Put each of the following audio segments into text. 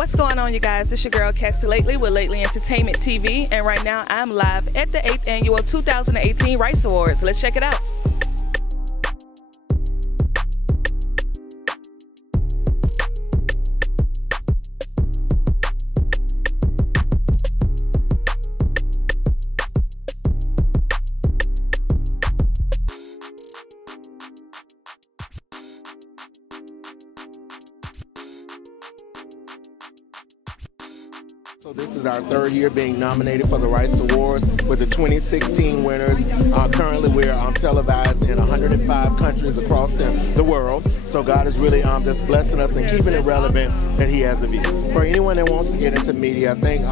What's going on, you guys? It's your girl Cassie Lately with Lately Entertainment TV, and right now I'm live at the 8th annual 2018 Rice Awards. Let's check it out. So this is our third year being nominated for the Rice Awards with the 2016 winners. Currently we're televised in 105 countries across the world. So God is really just blessing us and keeping it relevant that He has a view. For anyone that wants to get into media, I think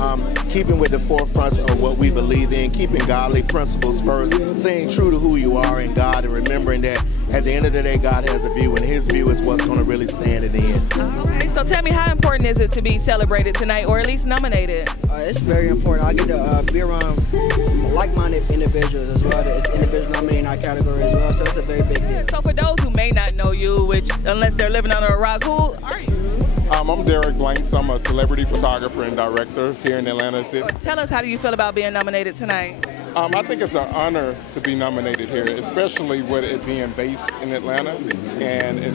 keeping with the forefronts of what we believe in, keeping godly principles first, staying true to who you are in God, and remembering that at the end of the day, God has a view, and His view is what's going to really stand in the end. Okay, so tell me, how important is it to be celebrated tonight, or at least nominated? It's very important. I get to be around like-minded individuals as well. It's individuals nominated in our category as well, so it's a very big deal. So for those who may not know you, which unless they're living under a rock, who are you? I'm Derek Blanks. I'm a celebrity photographer and director here in Atlanta City. Tell us, how do you feel about being nominated tonight? I think it's an honor to be nominated here, especially with it being based in Atlanta, and it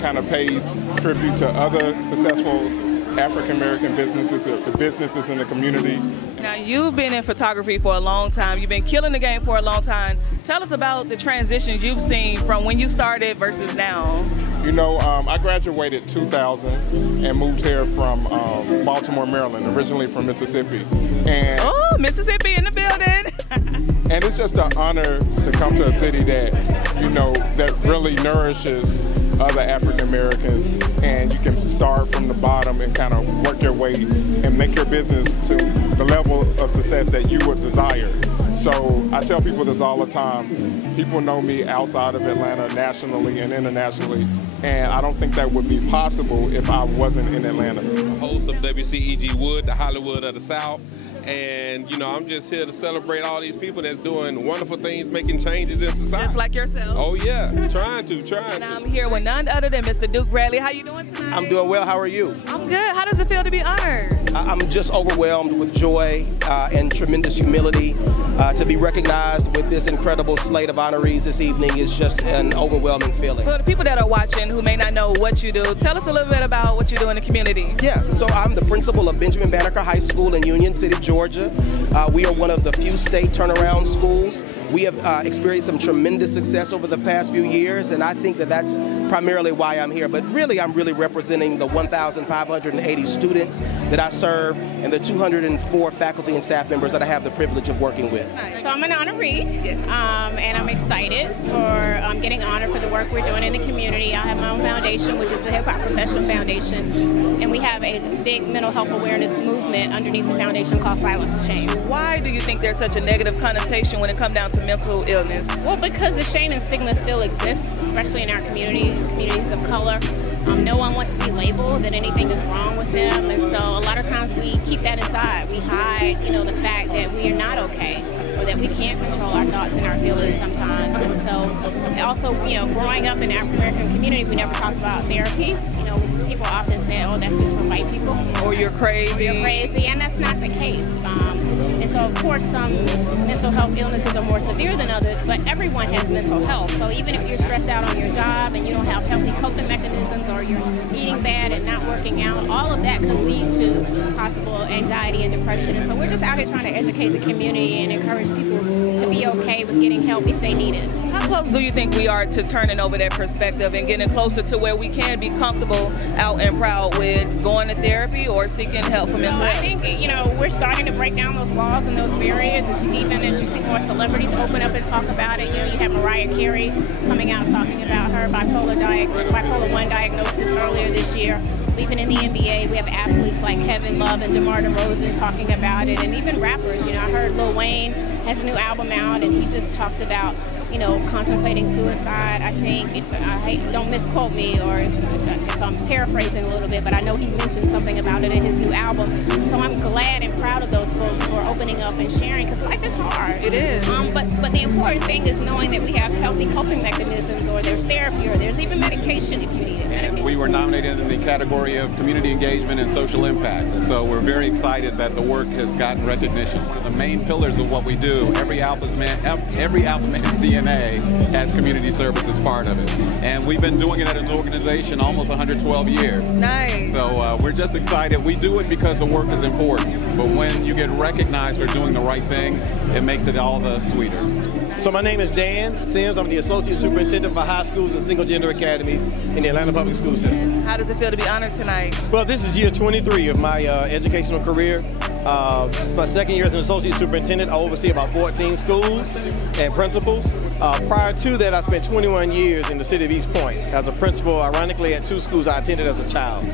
kind of pays tribute to other successful African-American businesses, the businesses in the community. Now, you've been in photography for a long time. You've been killing the game for a long time. Tell us about the transitions you've seen from when you started versus now. You know, I graduated 2000 and moved here from Baltimore, Maryland, originally from Mississippi. And oh, Mississippi in the building! And it's just an honor to come to a city that, you know, that really nourishes other African Americans, and you can start from the bottom and kind of work your way and make your business to the level of success that you would desire. So I tell people this all the time. People know me outside of Atlanta, nationally and internationally, and I don't think that would be possible if I wasn't in Atlanta. Host of WCEG Wood, the Hollywood of the South. And, you know, I'm just here to celebrate all these people that's doing wonderful things, making changes in society. Just like yourself. Oh, yeah. Trying to. And I'm here with none other than Mr. Duke Bradley. How you doing tonight? I'm doing well. How are you? I'm good. How does it feel to be honored? I'm just overwhelmed with joy and tremendous humility. To be recognized with this incredible slate of honorees this evening is just an overwhelming feeling. For the people that are watching who may not know what you do, tell us a little bit about what you do in the community. Yeah, so I'm the principal of Benjamin Banneker High School in Union City, Georgia. We are one of the few state turnaround schools. We have experienced some tremendous success over the past few years, and I think that that's primarily why I'm here. But really, I'm really representing the 1,580 students that I serve and the 204 faculty and staff members that I have the privilege of working with. So I'm an honoree, and I'm excited for getting honored for the work we're doing in the community. I have my own foundation, which is the Hip Hop Professional Foundation, and we have a big mental health awareness movement underneath the foundation called Silencetheshame. Why do you think there's such a negative connotation when it comes down to mental illness? Well, because the shame and stigma still exists, especially in our communities of color. No one wants to be labeled that anything is wrong with them, and so a lot of times we keep that inside. We hide, you know, the fact that we are not okay, or that we can't control our thoughts and our feelings sometimes. And so, also, you know, growing up in the African American community, we never talked about therapy. You know, people often say, "Oh, that's just for white people," or "You're crazy." Or "You're crazy," and that's not the case. And so, of course, some mental health illnesses are more severe than others, but everyone has mental health. So even if you're stressed out on your job and you don't have healthy coping mechanisms, or you're eating bad and not working out, all of that could lead to possible anxiety and depression. And so we're just out here trying to educate the community and encourage people to be okay with getting help if they need it. How close do you think we are to turning over that perspective and getting closer to where we can be comfortable out and proud with going to therapy or seeking help for mental health? I think, you know, we're starting to break down those walls and those barriers even as you see more celebrities open up and talk about it. You know, you have Mariah Carey coming out talking about her bipolar 1 diagnosis earlier this year. Even in the NBA, we have athletes like Kevin Love and DeMar DeRozan talking about it, and even rappers. You know, I heard Lil Wayne has a new album out, and he just talked about, you know, contemplating suicide. I think, don't misquote me, or if I'm paraphrasing a little bit, but I know he mentioned something about it in his new album. So I'm glad and proud of those folks for opening up and sharing, because life is hard. It is. But the important thing is knowing that we have healthy coping mechanisms, or there's therapy, or there's even medication if you need it. And we were nominated in the category of community engagement and social impact. And so we're very excited that the work has gotten recognition. One of the main pillars of what we do, every Alpha Man's DNA has community service as part of it. And we've been doing it at an organization almost 112 years. Nice. So we're just excited. We do it because the work is important. But when you get recognized for doing the right thing, it makes it all the sweeter. So my name is Dan Sims. I'm the Associate Superintendent for High Schools and Single Gender Academies in the Atlanta Public School System. How does it feel to be honored tonight? Well, this is year 23 of my educational career. It's my second year as an Associate Superintendent. I oversee about 14 schools and principals. Prior to that, I spent 21 years in the city of East Point as a principal, ironically, at 2 schools I attended as a child.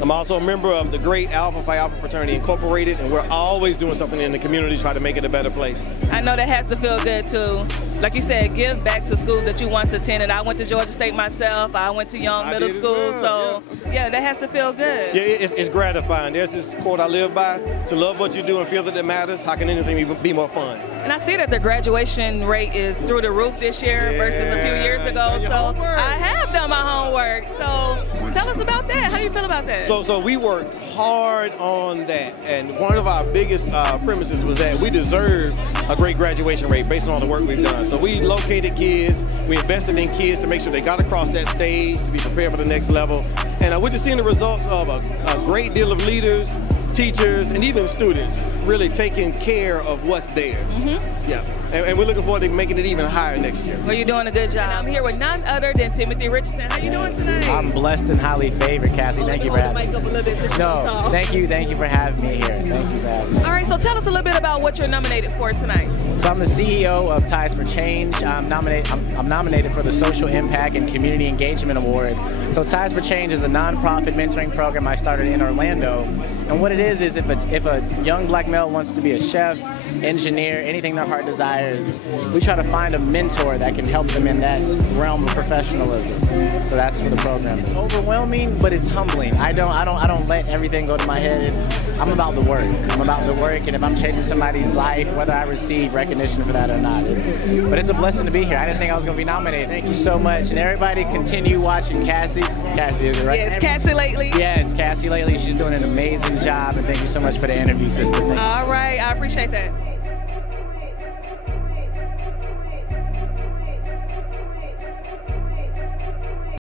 I'm also a member of the great Alpha Phi Alpha Fraternity Incorporated, and we're always doing something in the community to try to make it a better place. I know that has to feel good too. Like you said, give back to schools that you once attended. I went to Georgia State myself. I went to Young Middle School, well, so yeah, that has to feel good. Yeah, it's gratifying. There's this quote I live by: to love what you do and feel that it matters, how can anything be more fun? And I see that the graduation rate is through the roof this year versus a few years ago, so I have done my homework. So tell us about that. How do you feel about that? So we worked hard on that, and one of our biggest premises was that we deserve a great graduation rate based on all the work we've done. So we located kids, we invested in kids to make sure they got across that stage to be prepared for the next level. And we're just seeing the results of a great deal of leaders, teachers, and even students really taking care of what's theirs. Yeah, and we're looking forward to making it even higher next year. Well, you're doing a good job. And I'm here with none other than Timothy Richardson. How you doing tonight? I'm blessed and highly favored, Kathy. Thank you for having me. Up a little bit so No, thank you for having me here. Thank you for having me. All right, so tell us a little bit about what you're nominated for tonight. So I'm the CEO of Ties for Change. I'm nominated for the Social Impact and Community Engagement Award. So Ties for Change is a nonprofit mentoring program I started in Orlando. And what it is if a young black male wants to be a chef, engineer, anything their heart desires, we try to find a mentor that can help them in that realm of professionalism. So that's what the program is. Overwhelming, but it's humbling. I don't let everything go to my head. I'm about the work. I'm about the work, and if I'm changing somebody's life, whether I receive recognition for that or not, but it's a blessing to be here. I didn't think I was going to be nominated. Thank you so much, and everybody continue watching Cassie. Cassie, is it right? Yes, Cassie Lately. Yes, Cassie Lately. She's doing an amazing job, and thank you so much for the interview, sister. All right, I appreciate that.